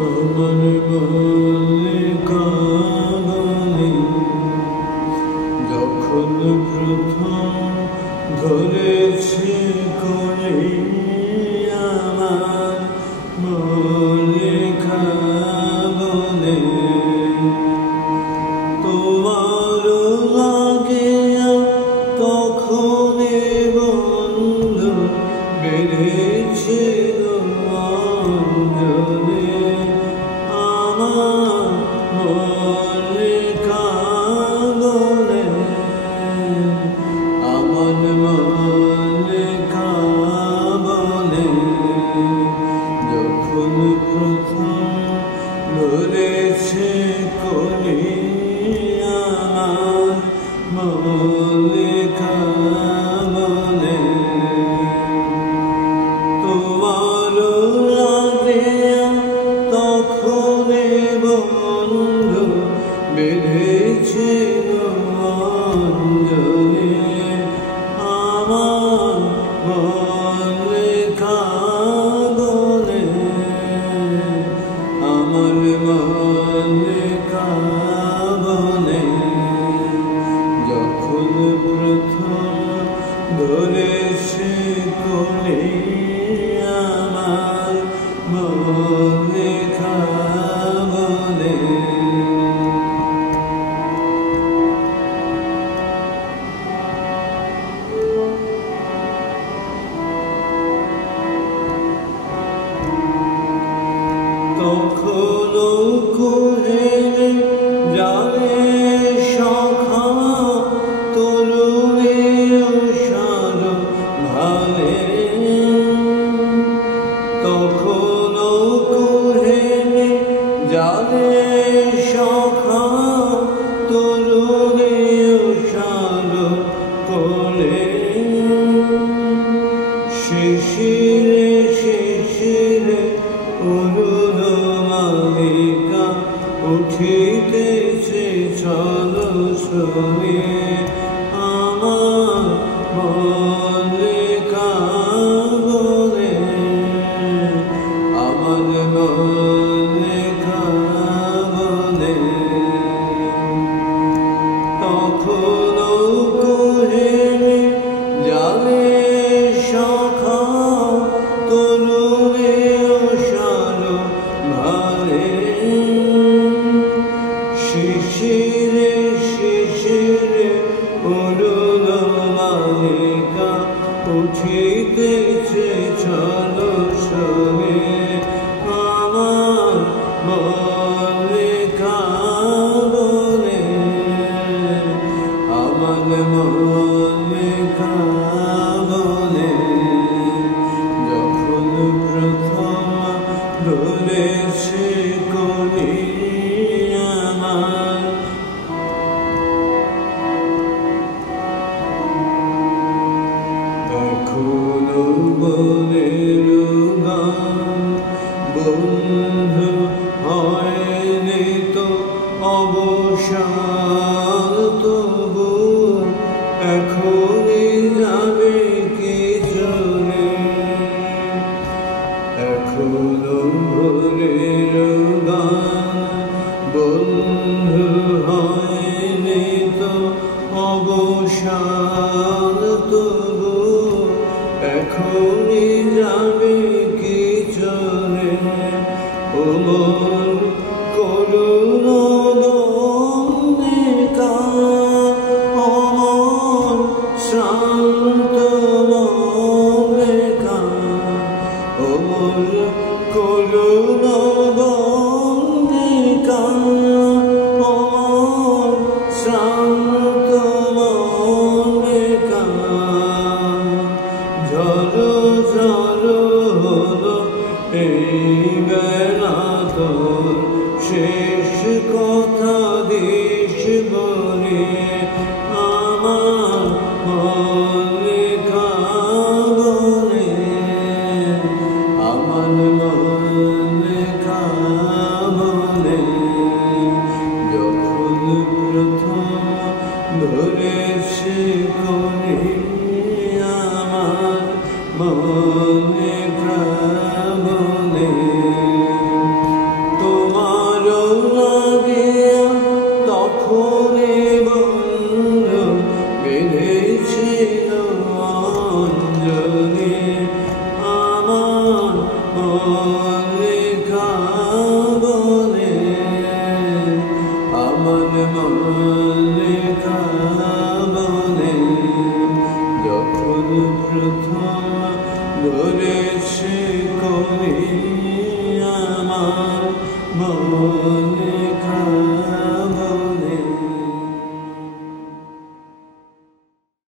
আমার মল্লিকা বনে যখন প্রথম ধরেছে কোলে আমার মল্লিকা বনে তোমার লাগে তখন বন্ধু বেড়েছে ধরেছে কোলে আমার মল্লিকা বনে তোমার লাগে তখন বন্ধু বেঁধেছে অঞ্জলি আমার মল্লিকা বনে আমার মল্লিকা বনে যখন প্রথম ধরেছে কোলে আমার মল্লিকা বনে তখনও কোলে জানে সখা তরুণী সার ভালে তখনও কোলে জানে সখা তরুণী সার কোলে শিশিরে শিশিরে মালিকা উঠিতেছে চলো ছবি আমার মল্লিকা বনে আমার মল্লিকা বনে তখনও কোলে যাবে সখা তরুণী ভালে শিশিরে শিশিরে মালিকা উঠিতেছে চলো সবে আমার মল্লিকা বনে আমার মল্লিকা বনে যখন প্রথম ধরেছে কোলে আমার এখনো বলে গান বন্ধু হয়নি তো অবসান তবু এখনই যাবে কি চলে এখনো ভোরের গান বন্ধু হয়নি তো অবসান তবু এখনই যাবে কি চলে ও মন করুণা বন্দিকা অমর শান্ত বন্দিকা অমর করুণা বন্দিকা অমর শান্ত বন্দিকা ঝড়ো ঝড়ো হলো এই বেলা তোর শেষ কথা দিস বলে আমার মল্লিকা বনে আমার মল্লিকা বনে যখন প্রথম ধরেছে কোলে আমার মল্লিকা বনে मन मालिका